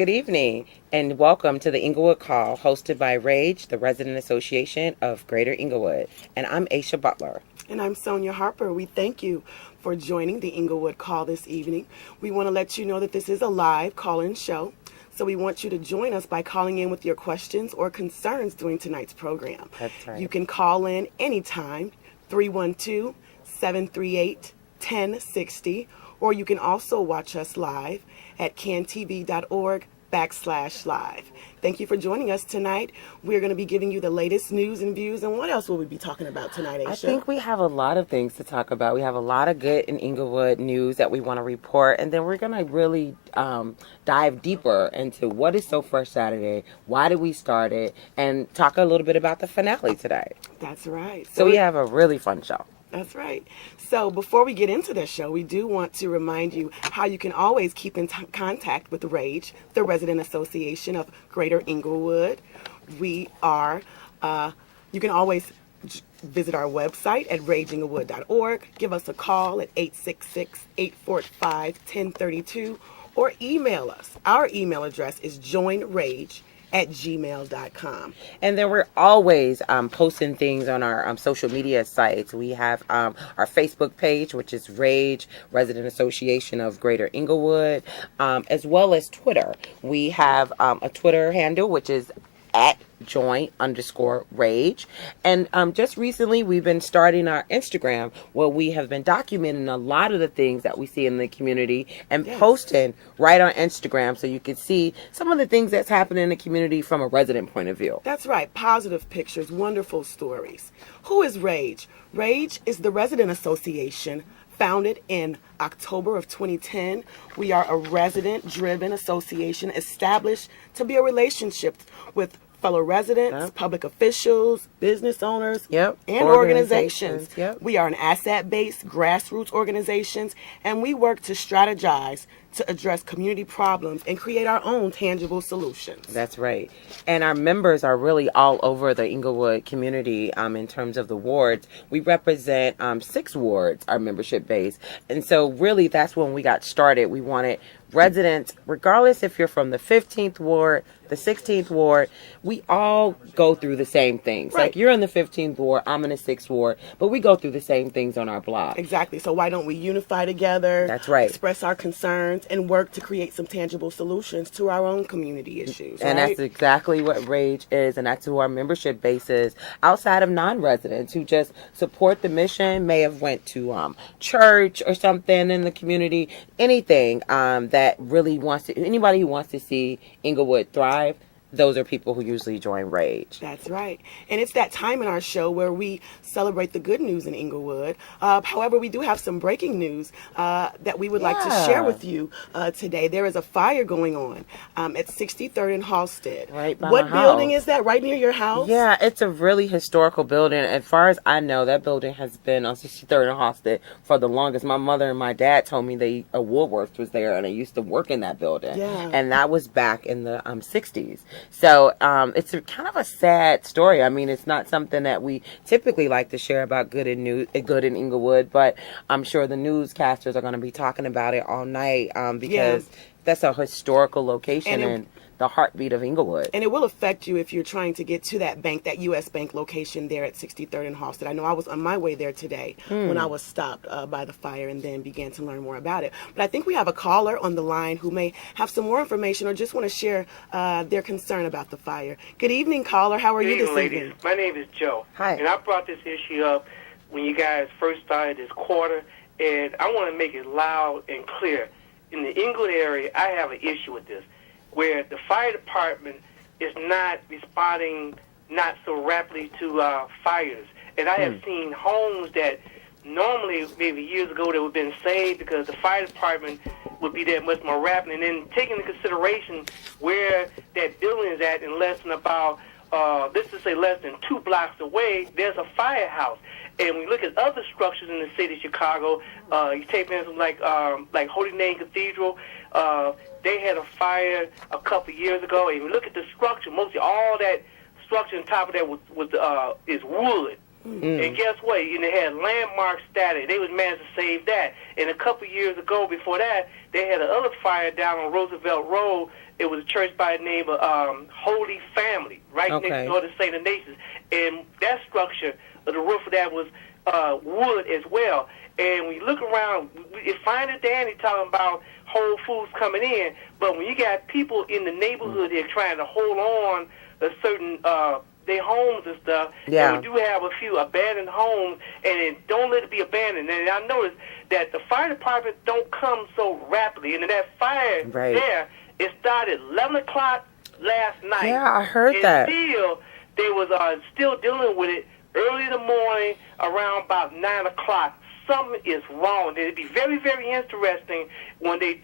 Good evening, and welcome to the Englewood Call, hosted by RAGE, the Resident Association of Greater Englewood. And I'm Aisha Butler. And I'm Sonia Harper. We thank you for joining the Englewood Call this evening. We want to let you know that this is a live call-in show. So we want you to join us by calling in with your questions or concerns during tonight's program. That's right. You can call in anytime, 312-738-1060, or you can also watch us live at cantv.org/live. Thank you for joining us tonight. We're going to be giving you the latest news and views. And what else will we be talking about tonight, Aisha? I think we have a lot of things to talk about. We have a lot of good in Englewood news that we want to report. And then we're going to really dive deeper into what is So Fresh Saturday, why did we start it, and talk a little bit about the finale today. That's right. So we have a really fun show. That's right. So before we get into the show, we do want to remind you how you can always keep in contact with RAGE, the Resident Association of Greater Englewood. We are, you can always visit our website at rageenglewood.org. Give us a call at 866-845-1032 or email us. Our email address is joinrage@gmail.com. And then we're always posting things on our social media sites. We have our Facebook page, which is RAGE, Resident Association of Greater Englewood, as well as Twitter. We have a Twitter handle, which is at join_rage. And just recently we've been starting our Instagram, where we have been documenting a lot of the things that we see in the community and posting right on Instagram, so you can see some of the things that's happening in the community from a resident point of view. That's right. Positive pictures, wonderful stories. Who is RAGE? RAGE is the Resident Association founded in October of 2010. We are a resident-driven association established to be a relationship with fellow residents, public officials, business owners, and organizations. We are an asset-based grassroots organizations, and we work to strategize to address community problems and create our own tangible solutions. That's right. And our members are really all over the Englewood community in terms of the wards. We represent 6 wards, our membership base. And so really that's when we got started. We wanted residents, regardless if you're from the 15th ward, the 16th ward, we all go through the same things. Right. Like you're in the 15th ward, I'm in the 6th ward, but we go through the same things on our block. Exactly. So why don't we unify together? That's right. Express our concerns and work to create some tangible solutions to our own community issues. And that's exactly what RAGE is, and that's who our membership base is, outside of non-residents who just support the mission, may have went to church or something in the community, anything that really wants to, anybody who wants to see Englewood thrive, those are people who usually join RAGE. That's right. And it's that time in our show where we celebrate the good news in Englewood. However, we do have some breaking news that we would like to share with you today. There is a fire going on at 63rd and Halsted. Right by What my building house. is that? Right near your house? Yeah, it's a really historical building. As far as I know, that building has been on 63rd and Halsted for the longest. My mother and my dad told me a Woolworths was there, and I used to work in that building. Yeah. And that was back in the 60s. So it's kind of a sad story. I mean, it's not something that we typically like to share about good in Englewood, but I'm sure the newscasters are going to be talking about it all night because that's a historical location and the heartbeat of Englewood. And it will affect you if you're trying to get to that bank, that U.S. Bank location there at 63rd and Halsted. I know I was on my way there today when I was stopped by the fire and then began to learn more about it. But I think we have a caller on the line who may have some more information or just want to share their concern about the fire. Good evening, caller. How are you this evening? Ladies. My name is Joe. Hi. And I brought this issue up when you guys first started this quarter, and I want to make it loud and clear. In the Englewood area, I have an issue with this, where the fire department is not responding not so rapidly to fires. And I have seen homes that normally maybe years ago that would have been saved because the fire department would be there much more rapid. And then taking into consideration where that building is at in less than about, let's just say less than 2 blocks away, there's a firehouse. And when you look at other structures in the city of Chicago, you take things like Holy Name Cathedral, they had a fire a couple of years ago. And you look at the structure, mostly all that structure on top of that is wood. And guess what? And they had landmark status. They was managed to save that. And a couple years ago, before that, they had another fire down on Roosevelt Road. It was a church by the name of Holy Family, right next door to St. Ignatius. And that structure, the roof of that was wood as well. And when you look around, it's fine and dandy talking about Whole Foods coming in, but when you got people in the neighborhood that are trying to hold on a certain their homes and stuff, and we do have a few abandoned homes, and don't let it be abandoned. And I noticed that the fire department don't come so rapidly, and that fire there, it started 11 o'clock last night. Yeah, I heard and that. Still, they was still dealing with it early in the morning, around about 9 o'clock. Something is wrong. It'd be very, very interesting when the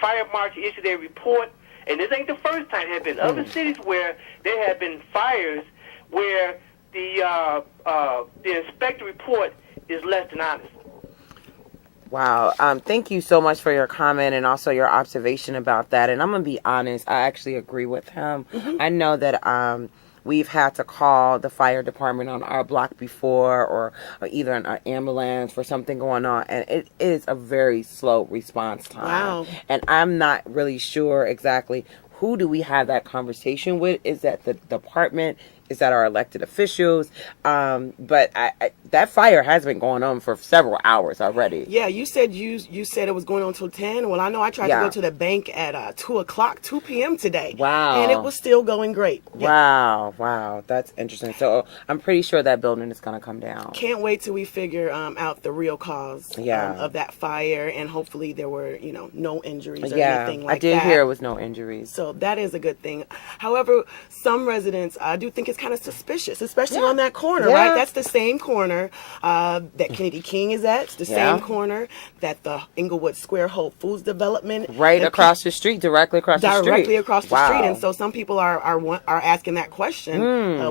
fire marshal issue their report. And this ain't the first time. There have been other cities where there have been fires where the inspector report is less than honest. Wow. Thank you so much for your comment and also your observation about that. And I'm going to be honest, I actually agree with him. I know that we've had to call the fire department on our block before or either an ambulance for something going on. And it is a very slow response time. Wow. And I'm not really sure exactly who do we have that conversation with. Is that the department? Is that our elected officials? But that fire has been going on for several hours already. Yeah, you said it was going on till 10. Well, I know I tried to go to the bank at 2 p.m. today. Wow. And it was still going great. Yeah. Wow. That's interesting. So I'm pretty sure that building is going to come down. Can't wait till we figure out the real cause of that fire, and hopefully there were, no injuries or anything like that. I did hear it was no injuries. So that is a good thing. However, some residents, I do think it's kind of suspicious, especially on that corner, right? That's the same corner that Kennedy King is at. It's the same corner that the Englewood Square Whole Foods development. Right across the street, directly across the street. Directly across the street. And so some people are asking that question,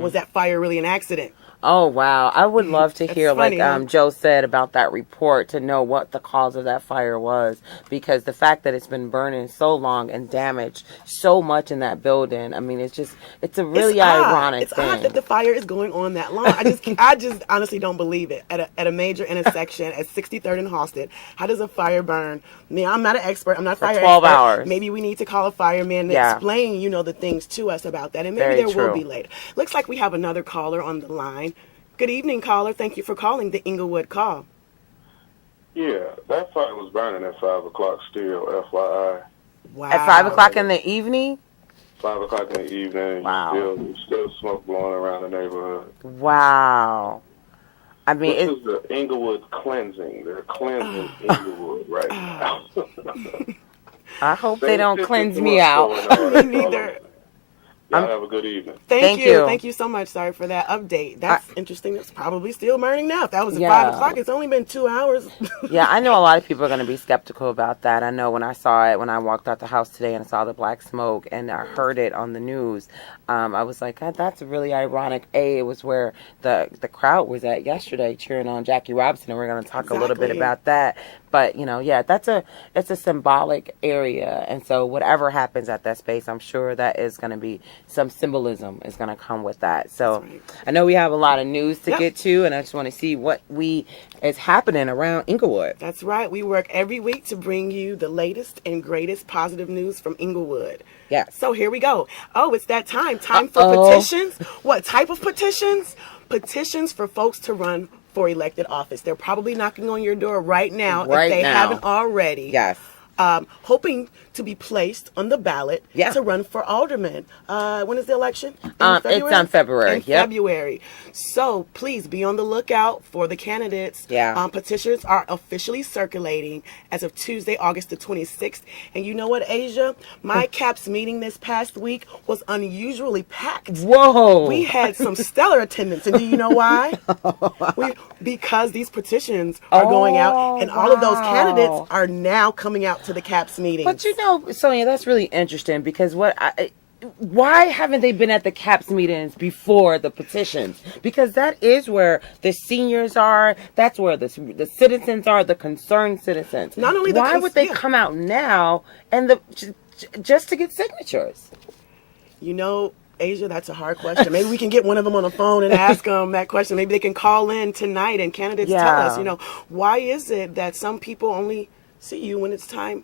was that fire really an accident? Oh, wow. I would love to hear, funny, like Joe said about that report, to know what the cause of that fire was. Because the fact that it's been burning so long and damaged so much in that building, I mean, it's a really ironic thing. It's odd that the fire is going on that long. I just honestly don't believe it. At a major intersection at 63rd and Halsted, how does a fire burn? I mean, I'm not an expert. I'm not a fire expert. 12 hours. Maybe we need to call a fireman to explain, the things to us about that. And maybe there will be later. Looks like we have another caller on the line. Good evening, caller. Thank you for calling the Englewood Call. Yeah, that fire was burning at 5 o'clock still, FYI. Wow. At 5 o'clock in the evening? 5 o'clock in the evening. Wow. Still smoke blowing around the neighborhood. Wow. I mean, this is the Englewood cleansing. They're cleansing Englewood right now. I hope they don't cleanse me out. Me neither. Y'all have a good evening. Thank you. Thank you so much. Sorry for that update. That's interesting. It's probably still burning now. If that was at 5 o'clock, it's only been 2 hours. Yeah, I know a lot of people are going to be skeptical about that. I know when I saw it, when I walked out the house today and I saw the black smoke and I heard it on the news, I was like, God, that's really ironic. It was where the crowd was at yesterday cheering on Jackie Robinson, and we're going to talk a little bit about that. But, it's a symbolic area. And so whatever happens at that space, I'm sure that is going to be some symbolism is going to come with that. So I know we have a lot of news to get to, and I just want to see what is happening around Englewood. That's right. We work every week to bring you the latest and greatest positive news from Englewood. Yes. So here we go. Oh, it's that time. Time for petitions. What type of petitions? Petitions for folks to run for elected office. They're probably knocking on your door right now if they haven't already. Yes. Hoping to be placed on the ballot to run for alderman. When is the election? It's on February. February. So please be on the lookout for the candidates. Yeah. Petitions are officially circulating as of Tuesday, August the 26th. And you know what, Asia? My CAPS meeting this past week was unusually packed. Whoa. We had some stellar attendance. And do you know why? Because these petitions are going out, and all of those candidates are now coming out to the CAPS meetings. But Sonia, that's really interesting because why haven't they been at the CAPS meetings before the petitions? Because that is where the seniors are. That's where the citizens are, the concerned citizens. Not only why would they come out now and just to get signatures? Asia, that's a hard question. Maybe we can get one of them on the phone and ask them that question. Maybe they can call in tonight and candidates tell us, why is it that some people only see you when it's time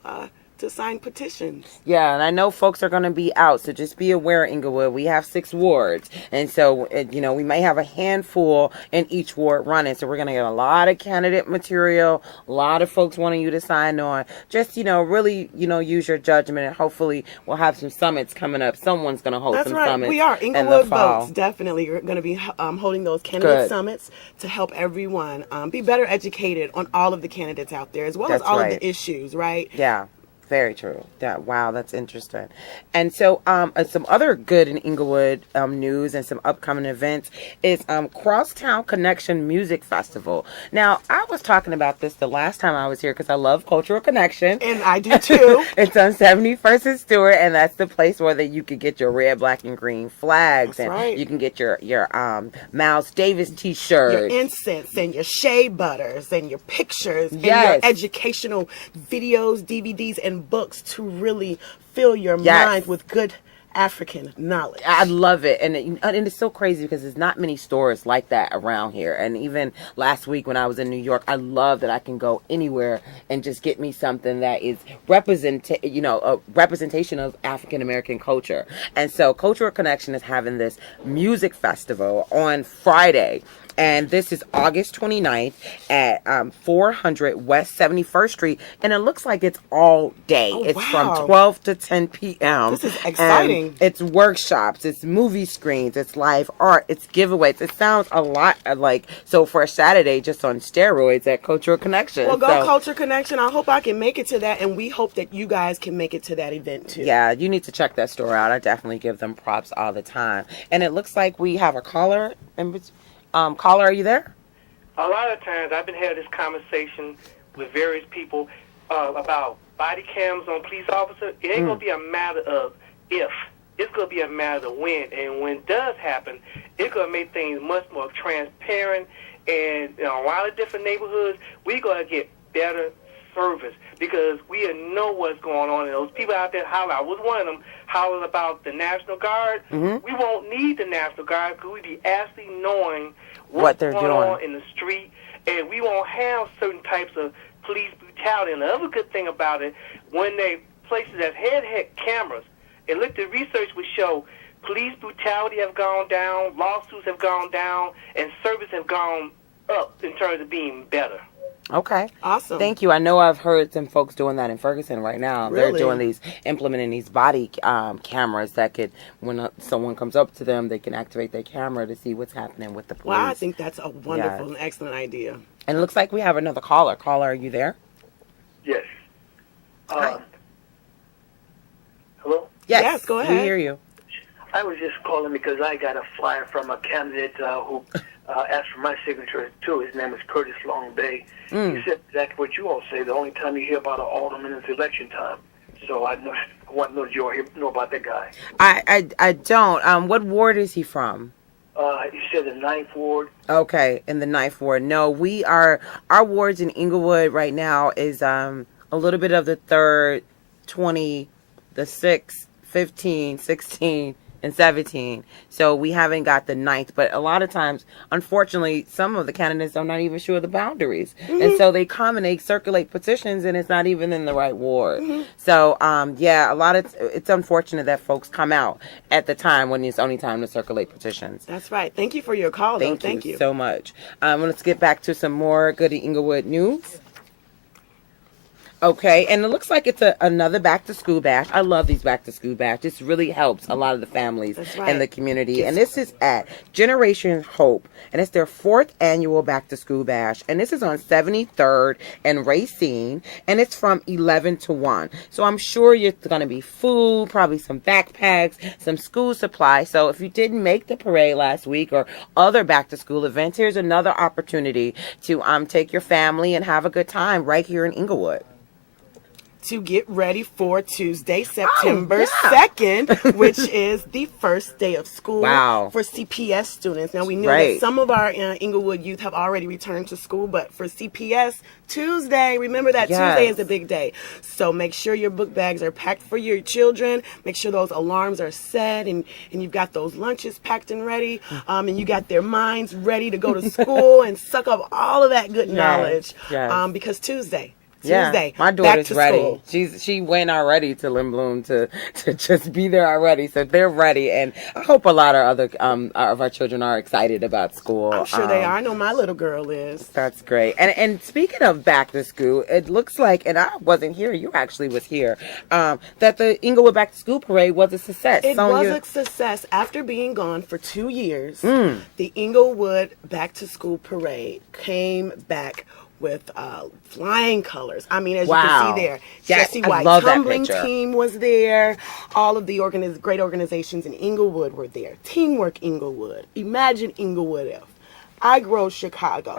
to sign petitions? Yeah, and I know folks are going to be out, so just be aware, Englewood. We have 6 wards, and so, we may have a handful in each ward running, so we're going to get a lot of candidate material, a lot of folks wanting you to sign on. Just, really, use your judgment, and hopefully we'll have some summits coming up. Someone's going to hold some summits. We are. in the Englewood fall. Votes definitely are going to be holding those candidate summits to help everyone be better educated on all of the candidates out there, as well as all of the issues, right? Yeah. Very true. Wow, that's interesting. And so some other good in Englewood news and some upcoming events is Crosstown Connection Music Festival. Now, I was talking about this the last time I was here because I love Cultural Connection. And I do too. It's on 71st and Stewart, and that's the place where you could get your red, black, and green flags. That's right. You can get your Miles Davis t-shirt. Your incense and your shea butters and your pictures and your educational videos, DVDs, and books to really fill your mind with good African knowledge. I love it. And it's so crazy because there's not many stores like that around here. And even last week when I was in New York, I love that I can go anywhere and just get me something that is a representation of African American culture. And so Cultural Connection is having this music festival on Friday. And this is August 29th at 400 West 71st Street. And it looks like it's all day. It's from 12 to 10 p.m. This is exciting. And it's workshops, it's movie screens, it's live art, it's giveaways. It sounds a lot like, so for a Saturday just on steroids at Cultural Connection. Well, go Culture Connection. I hope I can make it to that. And we hope that you guys can make it to that event too. Yeah, you need to check that store out. I definitely give them props all the time. And it looks like we have a caller. Caller, are you there? A lot of times I've been having this conversation with various people about body cams on police officers. It ain't going to be a matter of if. It's going to be a matter of when. And when it does happen, it's going to make things much more transparent. And in a lot of different neighborhoods, we're going to get better service because we know what's going on. And those people out there holler, I was one of them, hollering about the National Guard. We won't need the National Guard because we be actually knowing what's going on in the street, and we won't have certain types of police brutality. And the other good thing about it, when they places that had cameras, and looked at research would show police brutality have gone down, lawsuits have gone down, and service have gone up in terms of being better. Okay. Awesome. Thank you. I know I've heard some folks doing that in Ferguson right now. Really? They're doing implementing these body cameras that could, when someone comes up to them, they can activate their camera to see what's happening with the police. Well, I think that's a wonderful and excellent idea. And it looks like we have another caller. Caller, are you there? Yes. Hi. Hello? Yes, go ahead. We hear you. I was just calling because I got a flyer from a candidate who asked for my signature, too. His name is Curtis Long Bay. He said exactly what you all say. The only time you hear about an alderman is election time. So I want to know, did you all know about that guy? I don't. What ward is he from? He said the 9th Ward. Okay, in the 9th Ward. No, our wards in Englewood right now is a little bit of the 3rd, 20, the 6th, 15, 16, and 17. So we haven't got the 9th, but a lot of times, unfortunately, some of the candidates are not even sure of the boundaries. And so they come and they circulate petitions and it's not even in the right ward. So, it's unfortunate that folks come out at the time when it's only time to circulate petitions. That's right. Thank you for your call, though. Thank you so much. Let's get back to some more good Englewood news. Okay, and it looks like it's another back-to-school bash. I love these back-to-school bash. This really helps a lot of the families in the community. And this is at Generation Hope, and it's their 4th annual back-to-school bash. And this is on 73rd and Racine, and it's from 11 to 1. So I'm sure you're going to be food, probably some backpacks, some school supplies. So if you didn't make the parade last week or other back-to-school events, here's another opportunity to take your family and have a good time right here in Englewood. to get ready for Tuesday, September yeah. 2nd, which is the first day of school Wow. for CPS students. Now, we know Right. that some of our Englewood youth have already returned to school, but for CPS, Tuesday, remember that Yes. Tuesday is a big day. So make sure your book bags are packed for your children. Make sure those alarms are set and you've got those lunches packed and ready, and you got their minds ready to go to school and suck up all of that good knowledge. Yes. Because Tuesday, My back daughter's to ready. school. She went already to Lynn Bloom to just be there already. So they're ready, and I hope a lot of other of our children are excited about school. I'm sure they are. I know my little girl is. That's great. And speaking of back to school, it looks like, and I wasn't here, you actually was here, that the Englewood Back to School Parade was a success. It was a success. After being gone for 2 years, the Englewood Back to School Parade came back with flying colors. I mean, as you can see there, Yes, Jesse I White love that tumbling picture. team was there. All of the great organizations in Englewood were there. Teamwork Englewood. Imagine Englewood if. I Grow Chicago.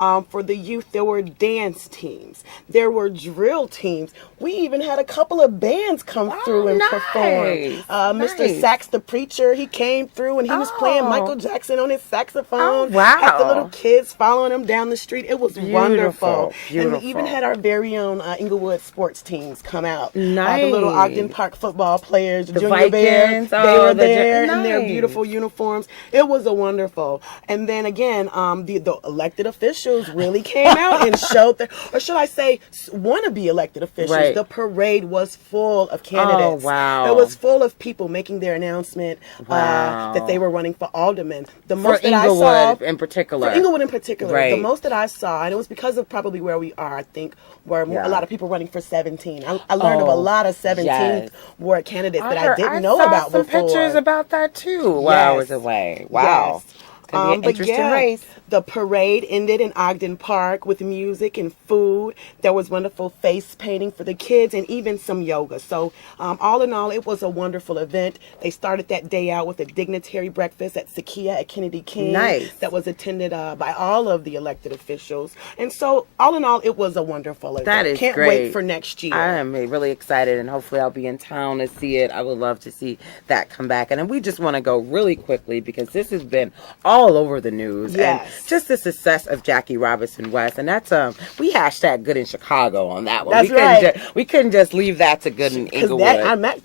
Wow. For the youth, there were dance teams. There were drill teams. We even had a couple of bands come through and perform. Mr. Sax the Preacher, he came through and he was playing Michael Jackson on his saxophone. Wow. Had the little kids following him down the street. It was wonderful. Beautiful. And we even had our very own Englewood sports teams come out. Nice. The little Ogden Park football players, the Junior Vikings. Bears, they were there in their Nice. beautiful uniforms. It was a wonderful. And then again, the elected officials really came out and showed that, or should I say, wannabe elected officials. Right. The parade was full of candidates. Oh, wow. It was full of people making their announcement that they were running for alderman. The most For that I saw, Englewood in particular. for Englewood in particular, Right. the most that I saw, and it was because of probably where we are, I think, were a lot of people running for 17. I learned of a lot of 17th ward candidates that I didn't know about some before. pictures about that too while I was away. Wow. Yes. It's going to be an interesting race. The parade ended in Ogden Park with music and food. There was wonderful face painting for the kids and even some yoga. So all in all, it was a wonderful event. They started that day out with a dignitary breakfast at Sakia at Kennedy King. Nice. That was attended by all of the elected officials. And so all in all, it was a wonderful event. That is Can't great. wait for next year. I am really excited, and hopefully I'll be in town to see it. I would love to see that come back. And then we just want to go really quickly because this has been all over the news. Yes. And just the success of Jackie Robinson West. And that's, we hashtag Good in Chicago on that one. That's right. We couldn't just leave that to Good in Englewood.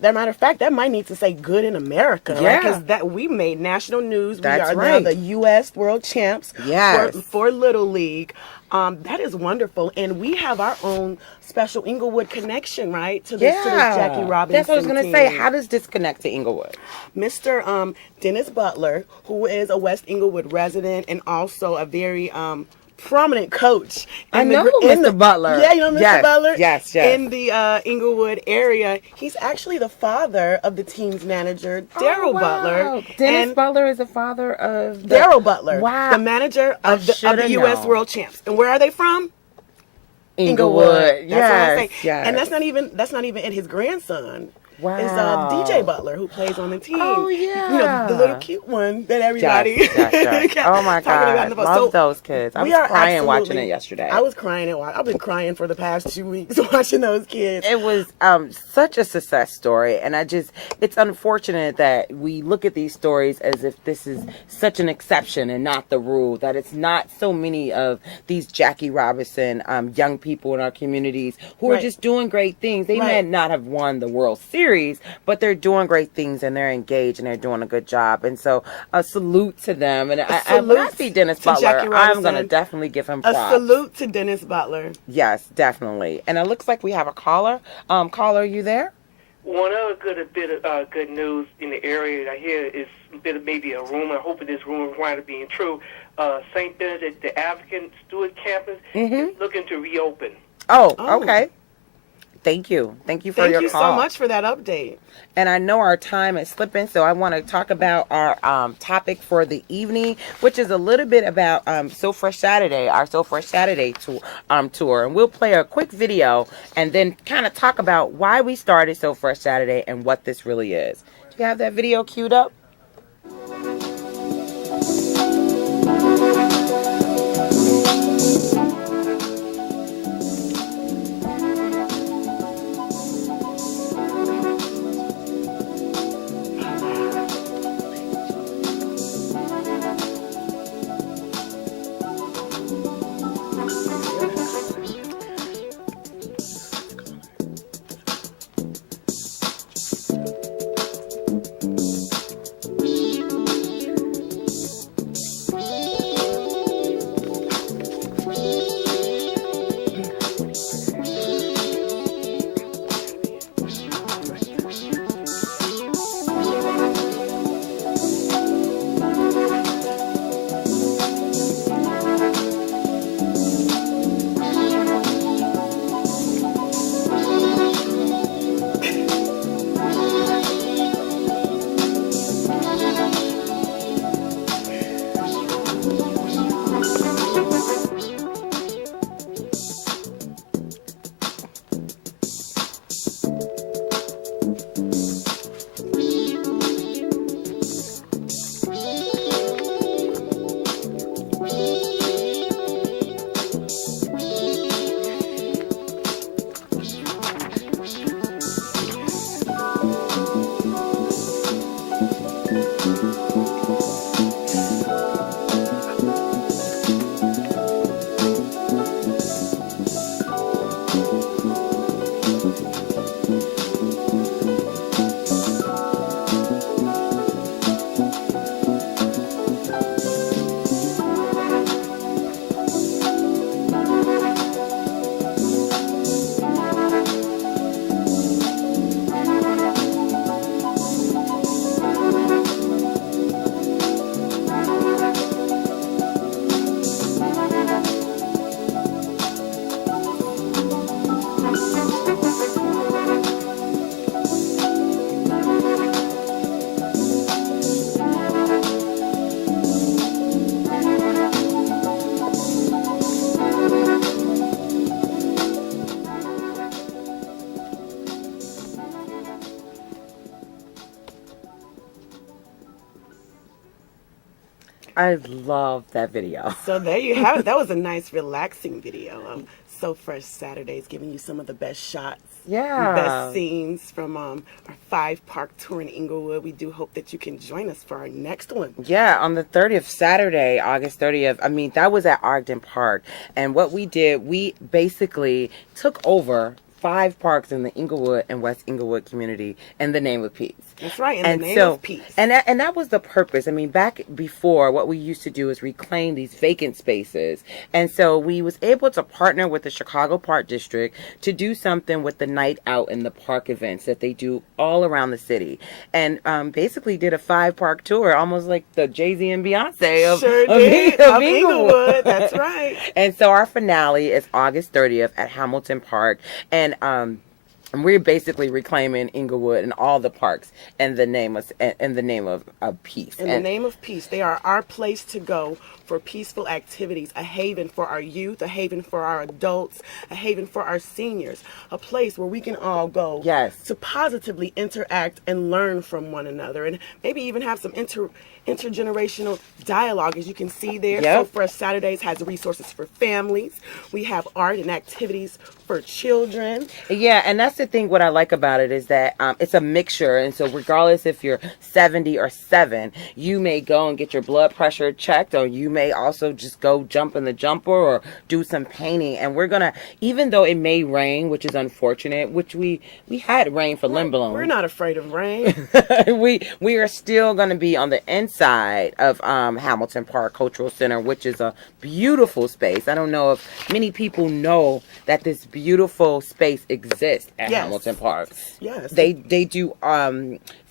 That matter of fact, that might need to say Good in America. Yeah. Because that we made national news. That's we are right. now the U.S. World Champs Yes. for Little League. That is wonderful. And we have our own special Englewood connection, right? To this Jackie Robinson That's what I was going to team. say. How does this connect to Englewood? Mr. Dennis Butler, who is a West Englewood resident and also a very prominent coach. I know Mr. Butler. Yeah, you know Mr. Butler? Yes. In the Englewood area. He's actually the father of the team's manager, Daryl Butler. Dennis Butler is the father of Daryl Butler. Wow. The manager of the U.S. known. World Champs. And where are they from? Englewood. That's what I'm saying. Yes. And that's not even his grandson. Wow. It's DJ Butler who plays on the team. Oh, yeah. You know, the little cute one that everybody Yes. kept Oh, my talking God. about. Love those kids. I we was are crying watching absolutely- it yesterday. I was crying. I've been crying for the past 2 weeks watching those kids. It was such a success story, and it's unfortunate that we look at these stories as if this is such an exception and not the rule, that it's not so many of these Jackie Robinson young people in our communities who are Right. just doing great things. They may not have won the World Series, but they're doing great things and they're engaged and they're doing a good job. And so a salute to them. And when I see Dennis Butler, Jackie I'm Robinson. going to definitely give him A props. salute to Dennis Butler. Yes, definitely. And it looks like we have a caller. Caller, are you there? One other bit of good news in the area that I hear is a bit of maybe a rumor. I hope this rumor winds up being true. St. Benedict, the African Stewart campus, is looking to reopen. Oh, okay. Thank you. Thank you for your call. Thank you so much for that update. And I know our time is slipping, so I want to talk about our topic for the evening, which is a little bit about So Fresh Saturday, our So Fresh Saturday tour. And we'll play a quick video and then kind of talk about why we started So Fresh Saturday and what this really is. Do you have that video queued up? I love that video. So there you have it. That was a nice, relaxing video. So Fresh Saturdays, giving you some of the best shots, Yeah. best scenes from our 5-park tour in Englewood. We do hope that you can join us for our next one. Yeah, on the 30th, Saturday, August 30th. I mean, that was at Ogden Park. And what we did, we basically took over 5 parks in the Englewood and West Englewood community in the name of peace. That's right, in the name of peace. And that was the purpose. I mean, back before, what we used to do is reclaim these vacant spaces. And so we was able to partner with the Chicago Park District to do something with the night out in the park events that they do all around the city. And basically did a 5-park tour, almost like the Jay-Z and Beyonce of Englewood. That's right. And so our finale is August 30th at Hamilton Park. And we're basically reclaiming Englewood and all the parks in the name of peace. In the name of peace, they are our place to go for peaceful activities, a haven for our youth, a haven for our adults, a haven for our seniors, a place where we can all go to positively interact and learn from one another, and maybe even have some intergenerational dialogue, as you can see there. So Fresh Saturdays has resources for families. We have art and activities for children. Yeah, and that's the thing. What I like about it is that it's a mixture, and so regardless if you're 70 or 7, you may go and get your blood pressure checked, or you may also just go jump in the jumper or do some painting. And we're gonna, even though it may rain, which is unfortunate, which we had rain for Limbalone. We're not afraid of rain. we are still gonna be on the inside of Hamilton Park Cultural Center, which is a beautiful space. I don't know if many people know that this beautiful space exists at Hamilton Park. Yes. They do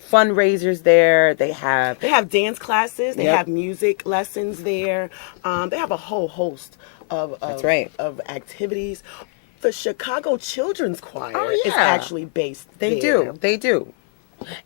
fundraisers there. They have dance classes. They have music lessons there. They have a whole host of activities. The Chicago Children's Choir is actually based there. They do.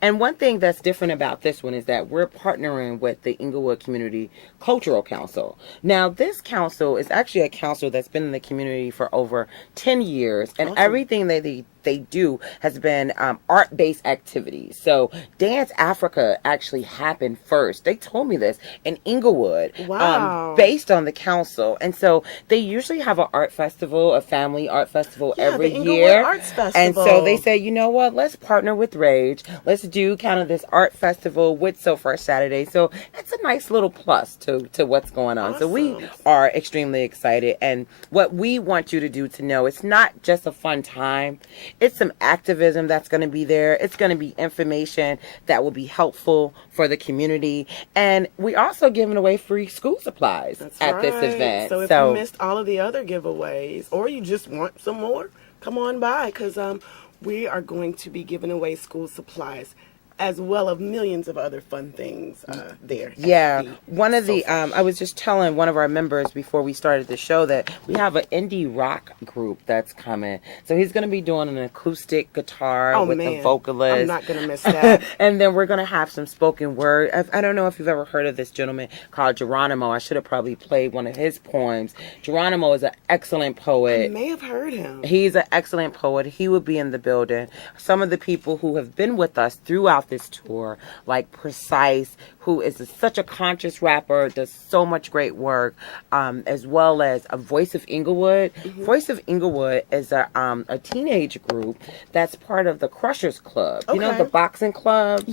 And one thing that's different about this one is that we're partnering with the Englewood Community Cultural Council. Now, this council is actually a council that's been in the community for over 10 years, and everything that they do has been art-based activities. So Dance Africa actually happened first. They told me this in Englewood, based on the council. And so they usually have an art festival, a family art festival every the Englewood year. Arts Festival. And so they said, you know what, let's partner with Rage. Let's do kind of this art festival with So Fresh Saturday. So it's a nice little plus to what's going on. So we are extremely excited. And what we want you to do to know, it's not just a fun time. It's some activism that's going to be there. It's going to be information that will be helpful for the community. And we're also giving away free school supplies at this event. So if you missed all of the other giveaways, or you just want some more, come on by, because we are going to be giving away school supplies, as well as millions of other fun things there. Yeah. One of the, I was just telling one of our members before we started the show that we have an indie rock group that's coming. So he's going to be doing an acoustic guitar with a vocalist. I'm not going to miss that. And then we're going to have some spoken word. I don't know if you've ever heard of this gentleman called Geronimo. I should have probably played one of his poems. Geronimo is an excellent poet. I may have heard him. He's an excellent poet. He will be in the building. Some of the people who have been with us throughout this tour, like Precise, who is such a conscious rapper, does so much great work, as well as a Voice of Englewood. Voice of Englewood is a teenage group that's part of the Crushers Club. You know, the boxing club?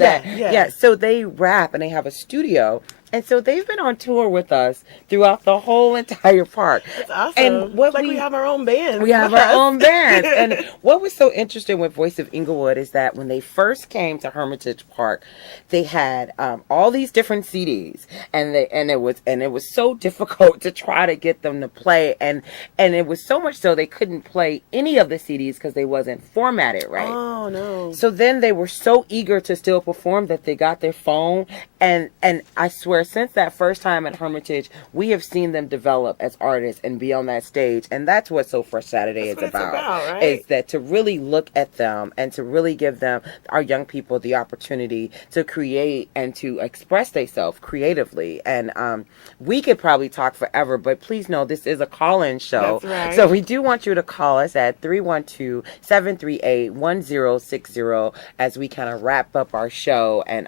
So they rap and they have a studio. And so they've been on tour with us throughout the whole entire park. That's awesome. And we have our own band. We have our own band. And what was so interesting with Voice of Englewood is that when they first came to Hermitage Park, they had all these different CDs, and it was so difficult to try to get them to play, and it was so much so they couldn't play any of the CDs because they wasn't formatted right. Oh no! So then they were so eager to still perform that they got their phone, and I swear, since that first time at Hermitage, we have seen them develop as artists and be on that stage. And that's what So Fresh Saturday is about. Right? Is that to really look at them and to really give them, our young people, the opportunity to create and to express themselves creatively. And we could probably talk forever, but please know this is a call-in show. That's right. So we do want you to call us at 312-738-1060 as we kind of wrap up our show. And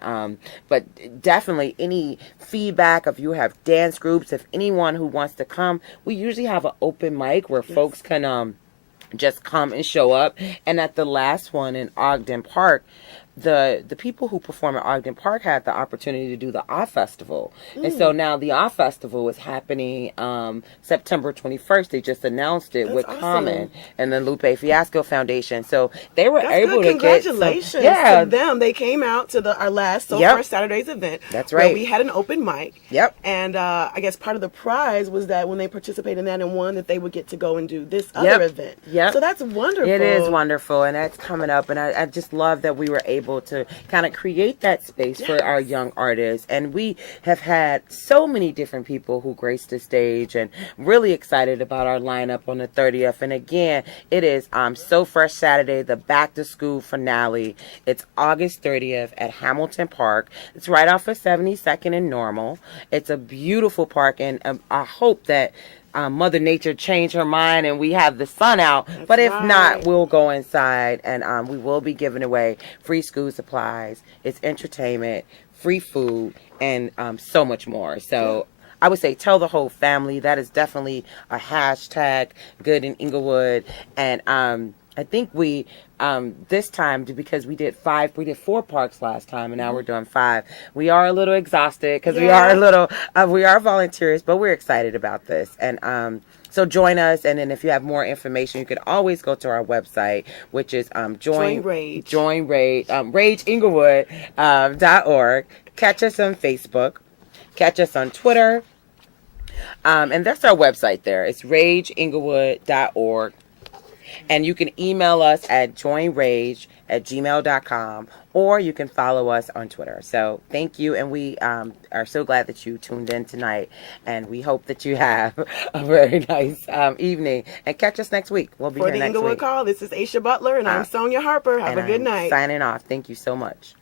but definitely any feedback, if you have dance groups, if anyone who wants to come, we usually have an open mic where folks can just come and show up. And at the last one in Ogden Park, the people who perform at Ogden Park had the opportunity to do the Off Festival. And so now the Off Festival is happening September 21st. They just announced it with awesome. Common and the Lupe Fiasco Foundation. So they were That's able good. to get Congratulations to them. They came out to our last Far Saturday's event. That's where right. we had an open mic. Yep. And I guess part of the prize was that when they participated in that and won, that they would get to go and do this other event. Yep. So that's wonderful. It is wonderful, and that's coming up. And I just love that we were able to kind of create that space for our young artists. And we have had so many different people who graced the stage, and really excited about our lineup on the 30th. And again, it is So Fresh Saturday, the back to school finale. It's August 30th at Hamilton Park. It's right off of 72nd and Normal. It's a beautiful park, and I hope that Mother Nature changed her mind and we have the sun out. But if not, we'll go inside, and we will be giving away free school supplies. It's entertainment, free food, and so much more. So I would say tell the whole family. That is definitely a hashtag, Good in Englewood. And I think we this time, because we did 4 parks last time, and now we're doing 5. We are a little exhausted because we are volunteers, but we're excited about this. And so join us, and then if you have more information, you can always go to our website, which is rageenglewood.org. Catch us on Facebook, catch us on Twitter, and that's our website there. It's rageenglewood.org. And you can email us at joinrage@gmail.com, or you can follow us on Twitter. So thank you, and we are so glad that you tuned in tonight, and we hope that you have a very nice evening. And catch us next week. We'll be here next week. For the Englewood Call, this is Aisha Butler, and I'm Sonia Harper. Have a good night. Signing off. Thank you so much.